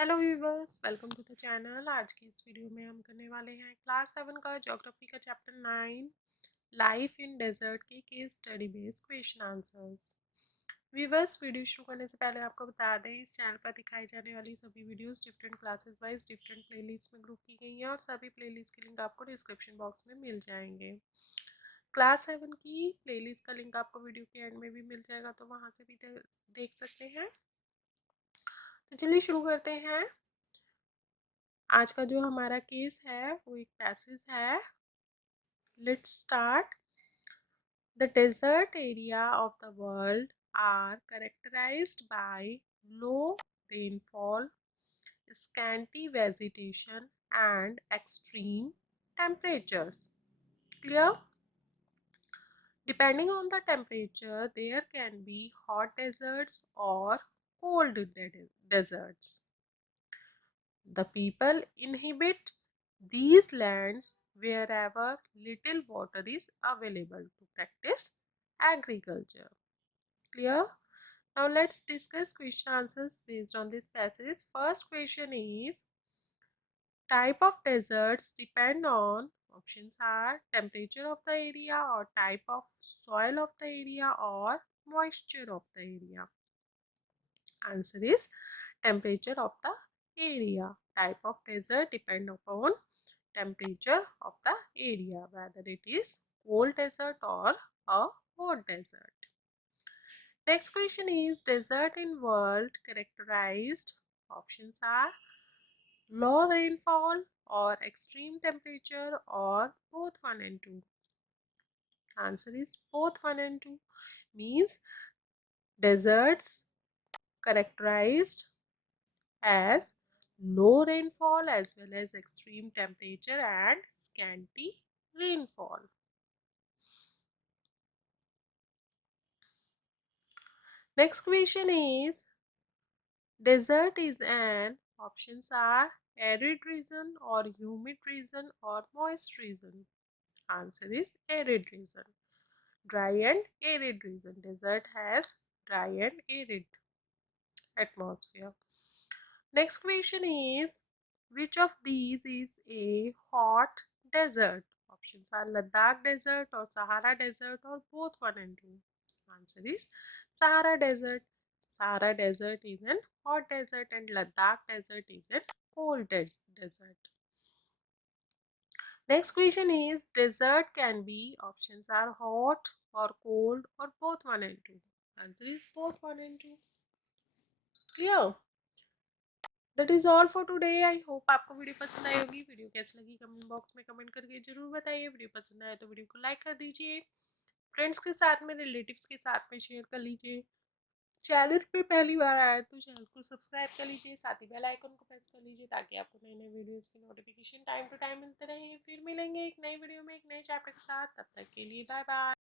Hello viewers, welcome to the channel. आज की इस वीडियो में हम करने वाले हैं क्लास 7 का ज्योग्राफी का चैप्टर 9 लाइफ इन डेजर्ट के case study based question answers. Viewers, video शुरू करने से पहले आपको बता दें, इस चैनल पर दिखाई जाने वाली सभी videos different classes wise different playlist में ग्रुप की गई हैं और सभी प्लेलिस्ट की लिंक आपको डिस्क्रिप्शन बॉक्स में मिल जाएंगे। क्लास 7 की प्लेलिस्ट का लिंक आपको वीडियो के एंड में भी मिल जाएगा, तो वहाँ से भी देख सकते हैं। तो चलिए शुरू करते हैं। आज का जो हमारा केस है वो एक पैसेज है। Let's start. The desert area of the world are characterised by low rainfall, scanty vegetation and extreme temperatures. Clear? Depending on the temperature, there can be hot deserts or cold deserts. The people inhabit these lands wherever little water is available to practice agriculture. Clear? Now let's discuss question answers based on this passage. First question is, type of deserts depend on, options are temperature of the area or type of soil of the area or moisture of the area. Answer is temperature of the area. Type of desert depend upon temperature of the area, whether it is cold desert or a hot desert. Next question is, desert in world characterized, options are low rainfall or extreme temperature or both 1 and 2. Answer is both 1 and 2, means deserts characterized as low rainfall as well as extreme temperature and scanty rainfall. Next question is, desert is an, options are arid region or humid region or moist region. Answer is arid region. Dry and arid region. Desert has dry and arid atmosphere. Next question is, which of these is a hot desert? Options are Ladakh desert or Sahara desert or both 1 and 2. Answer is Sahara desert. Sahara desert is an hot desert and Ladakh desert is a cold desert. Next question is, desert can be, options are hot or cold or both 1 and 2. Answer is both 1 and 2. Clear? That is all for today. I hope आपको video पसंद आई होगी। Video कैसी लगी comment box में comment करके जरूर बताइए। Video पसंद आए तो वीडियो को लाइक कर दीजिए, फ्रेंड्स के साथ में, रिलेटिव्स के साथ में शेयर कर लीजिए। चैनल पे पहली बार आए तो चैनल को सब्सक्राइब कर लीजिए, साथ ही बेल आइकन को प्रेस कर लीजिए ताकि आपको नए नए वीडियोस की नोटिफिकेशन टाइम टू टाइम मिलते रहे। फिर मिलेंगे एक नई वीडियो में एक नए चैप्टर के साथ। तब तक के लिए बाय बाय।